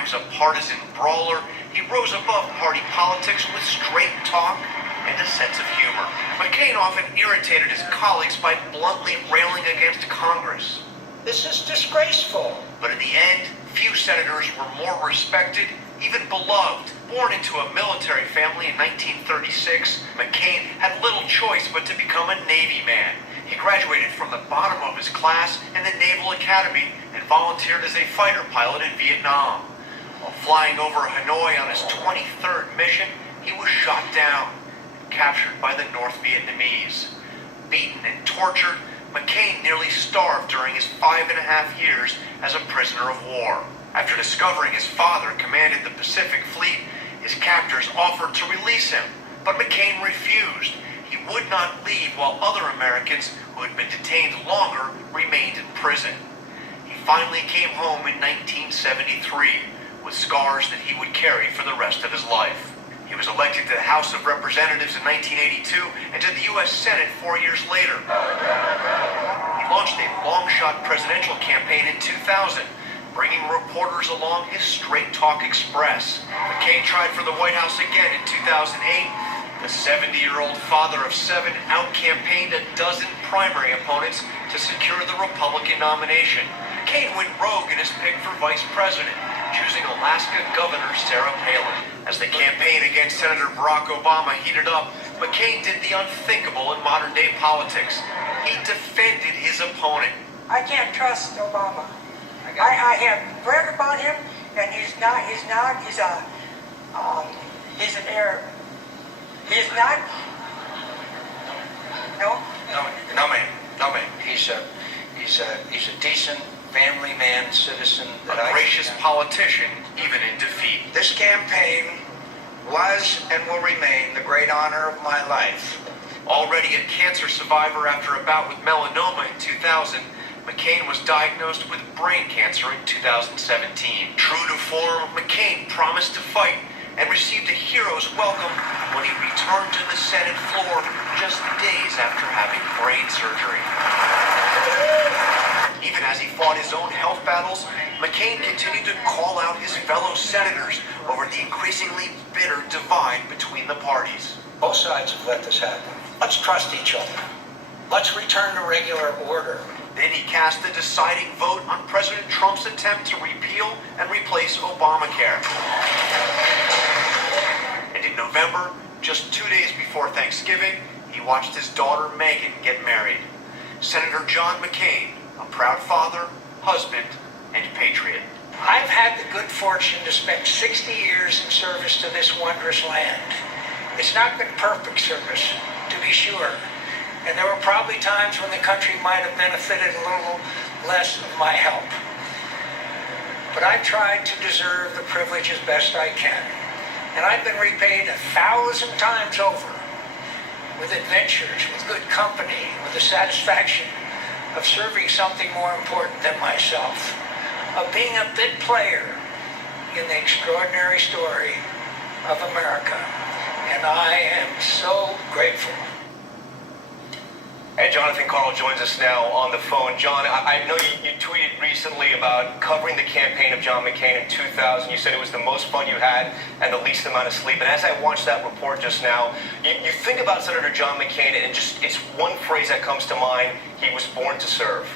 times a partisan brawler, he rose above party politics with straight talk and a sense of humor. McCain often irritated his colleagues by bluntly railing against Congress. This is disgraceful. But in the end, few senators were more respected, even beloved. Born into a military family in 1936, McCain had little choice but to become a Navy man. He graduated from the bottom of his class in the Naval Academy and volunteered as a fighter pilot in Vietnam. While flying over Hanoi on his 23rd mission, he was shot down and captured by the North Vietnamese. Beaten and tortured, McCain nearly starved during his 5.5 years as a prisoner of war. After discovering his father commanded the Pacific Fleet, his captors offered to release him, but McCain refused. He would not leave while other Americans who had been detained longer remained in prison. He finally came home in 1973 with scars that he would carry for the rest of his life. He was elected to the House of Representatives in 1982 and to the U.S. Senate 4 years later. He launched a long-shot presidential campaign in 2000, bringing reporters along his Straight Talk Express. McCain tried for the White House again in 2008. The 70-year-old father of 7 out-campaigned a dozen primary opponents to secure the Republican nomination. McCain went rogue in his pick for vice president, choosing Alaska Governor Sarah Palin. As the campaign against Senator Barack Obama heated up, McCain did the unthinkable in modern-day politics. He defended his opponent. I can't trust Obama. I have read about him, and he's an Arab. He's not. No, man. He's a decent family man, citizen. A gracious politician, even in defeat. This campaign was and will remain the great honor of my life. Already a cancer survivor after a bout with melanoma in 2000, McCain was diagnosed with brain cancer in 2017. True to form, McCain promised to fight and received a hero's welcome when he returned to the Senate floor just days after having brain surgery. Even as he fought his own health battles, McCain continued to call out his fellow senators over the increasingly bitter divide between the parties. Both sides have let this happen. Let's trust each other. Let's return to regular order. Then he cast the deciding vote on President Trump's attempt to repeal and replace Obamacare. And in November, just 2 days before Thanksgiving, he watched his daughter Megan get married. Senator John McCain, a proud father, husband, and patriot. I've had the good fortune to spend 60 years in service to this wondrous land. It's not been perfect service, to be sure. And there were probably times when the country might have benefited a little less of my help. But I've tried to deserve the privilege as best I can. And I've been repaid 1,000 times over with adventures, with good company, with the satisfaction of serving something more important than myself, of being a bit player in the extraordinary story of America. And I am so grateful. And Jonathan Carl joins us now on the phone. John, I know you tweeted recently about covering the campaign of John McCain in 2000. You said it was the most fun you had and the least amount of sleep. And as I watched that report just now, you think about Senator John McCain, and just it's one phrase that comes to mind: he was born to serve.